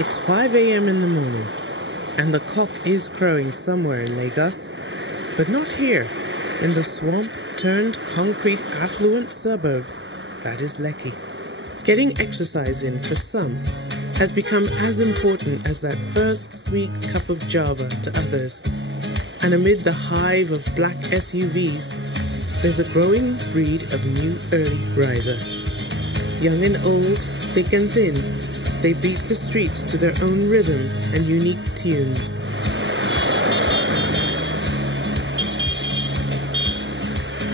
It's 5 a.m. in the morning, and the cock is crowing somewhere in Lagos, but not here, in the swamp-turned-concrete affluent suburb that is Lekki. Getting exercise in, for some, has become as important as that first sweet cup of Java to others. And amid the hive of black SUVs, there's a growing breed of new early riser. Young and old, thick and thin, they beat the streets to their own rhythm and unique tunes.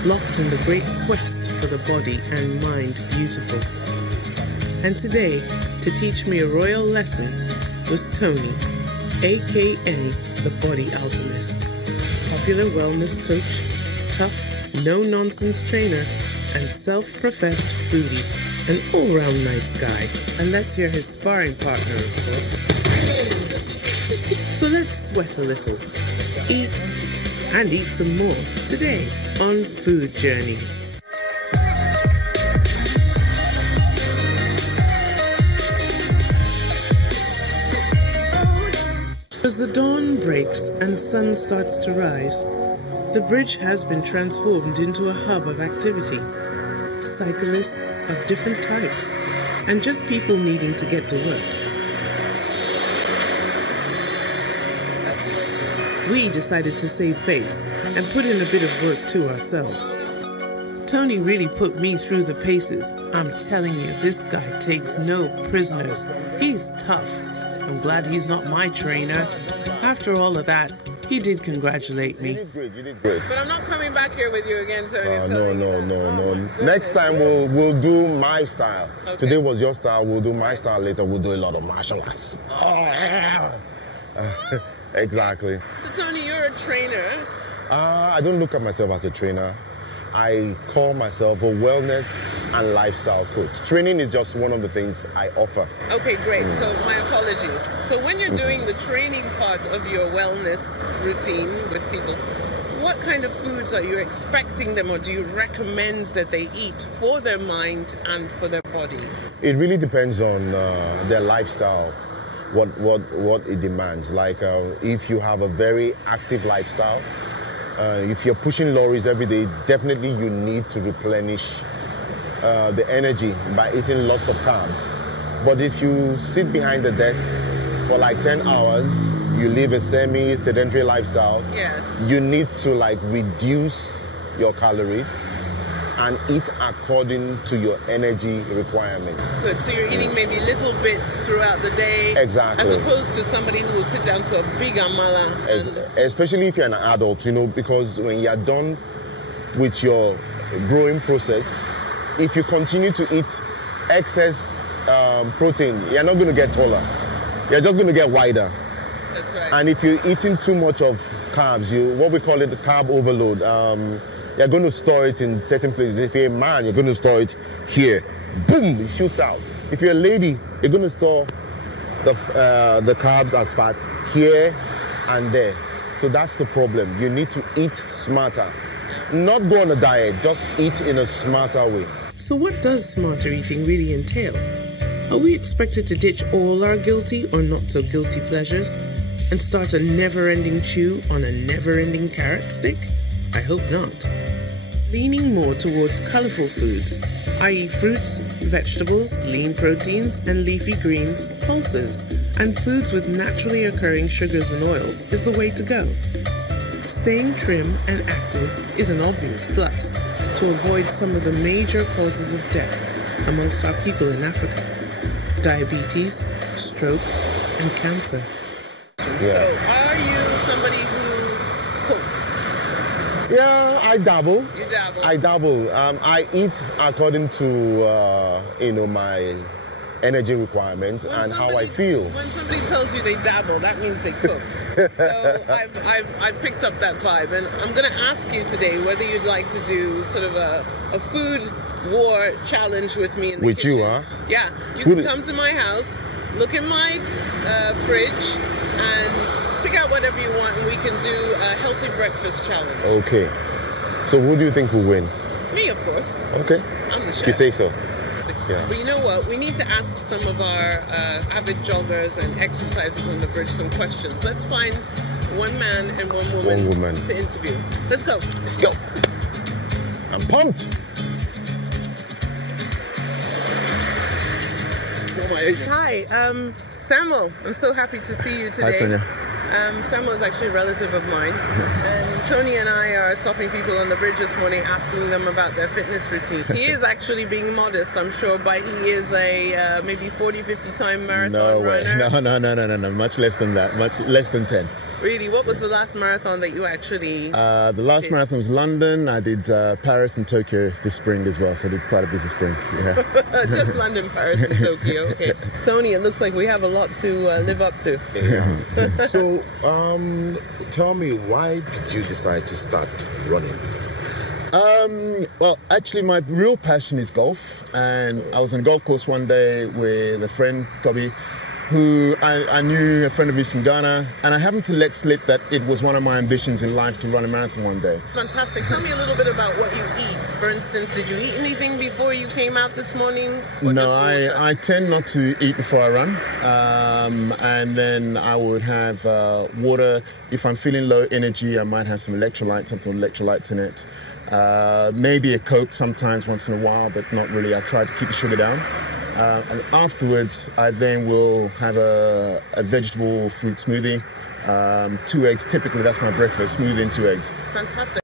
Locked in the great quest for the body and mind beautiful. And today, to teach me a royal lesson, was Tony, aka the Body Alchemist. Popular wellness coach, tough, no-nonsense trainer, and self-professed foodie. An all-round nice guy, unless you're his sparring partner, of course. So let's sweat a little, eat, and eat some more today on Food Journey. As the dawn breaks and sun starts to rise, the bridge has been transformed into a hub of activity. Cyclists of different types, and just people needing to get to work. We decided to save face and put in a bit of work to ourselves. Tony really put me through the paces. I'm telling you, this guy takes no prisoners. He's tough. I'm glad he's not my trainer. After all of that, he did congratulate me. You did great. But I'm not coming back here with you again, Tony. No. Next time we'll do my style. Okay. Today was your style. We'll do my style later. We'll do a lot of martial arts. Exactly. So Tony, you're a trainer. I don't look at myself as a trainer. I call myself a wellness and lifestyle coach. Training is just one of the things I offer. Okay, great. So my apologies. So when you're doing the training part of your wellness routine with people, what kind of foods are you expecting them, or do you recommend that they eat for their mind and for their body? It really depends on their lifestyle, what it demands. Like if you have a very active lifestyle, if you're pushing lorries every day, definitely you need to replenish the energy by eating lots of carbs. But if you sit behind the desk for like 10 hours, you live a semi-sedentary lifestyle, yes, you need to like reduce your calories and eat according to your energy requirements. Good, so you're eating maybe little bits throughout the day. Exactly. As opposed to somebody who will sit down to a big amala. Especially if you're an adult, you know, because when you're done with your growing process, if you continue to eat excess protein, you're not going to get taller. You're just going to get wider. That's right. And if you're eating too much of carbs, what we call it carb overload, you're going to store it in certain places. If you're a man, you're going to store it here. Boom, it shoots out. If you're a lady, you're going to store the carbs as fat here and there. So that's the problem. You need to eat smarter. Not go on a diet, just eat in a smarter way. So what does smarter eating really entail? Are we expected to ditch all our guilty or not so guilty pleasures and start a never-ending chew on a never-ending carrot stick? I hope not. Leaning more towards colourful foods, i.e. fruits, vegetables, lean proteins, and leafy greens, pulses, and foods with naturally occurring sugars and oils is the way to go. Staying trim and active is an obvious plus to avoid some of the major causes of death amongst our people in Africa: diabetes, stroke, and cancer. Yeah. So are you somebody who cooks? Yeah, I dabble. You dabble? I dabble. I eat according to, my energy requirements and how I feel. When somebody tells you they dabble, that means they cook. So I've picked up that vibe, and I'm going to ask you today whether you'd like to do sort of a food war challenge with me in the kitchen. With you, huh? Yeah. You can come to my house, look in my fridge, and pick out whatever you want, and we can do a healthy breakfast challenge. Okay. So who do you think will win? Me, of course. Okay. I'm the chef. You say so. Yeah. But you know what? We need to ask some of our avid joggers and exercisers on the bridge some questions. Let's find one man and one woman to interview. Let's go. Let's go. I'm pumped. Hi, Samuel. I'm so happy to see you today. Hi, Sonia. Samuel is actually a relative of mine. And Tony and I are stopping people on the bridge this morning, asking them about their fitness routine. He is actually being modest, I'm sure, but he is a maybe 40, 50 time marathon runner. No. Much less than that. Much less than 10. Really? What was the last marathon that you actually The last marathon was London. I did Paris and Tokyo this spring as well, so I did quite a busy spring. Yeah. Just London, Paris, and Tokyo. Okay. Tony, it looks like we have a lot to live up to. Yeah. So, tell me, why did you decide to start running? Well, actually, my real passion is golf, and I was on a golf course one day with a friend, Toby, who I knew, a friend of his from Ghana, and I happened to let slip that it was one of my ambitions in life to run a marathon one day. Fantastic. Tell me a little bit about what you eat. For instance, did you eat anything before you came out this morning? No, I tend not to eat before I run, and then I would have water. If I'm feeling low energy, I might have some electrolytes, something with electrolytes in it. Maybe a Coke sometimes once in a while, but not really. I try to keep the sugar down. And afterwards, I then will have a vegetable fruit smoothie, 2 eggs. Typically, that's my breakfast, smoothie and 2 eggs. Fantastic.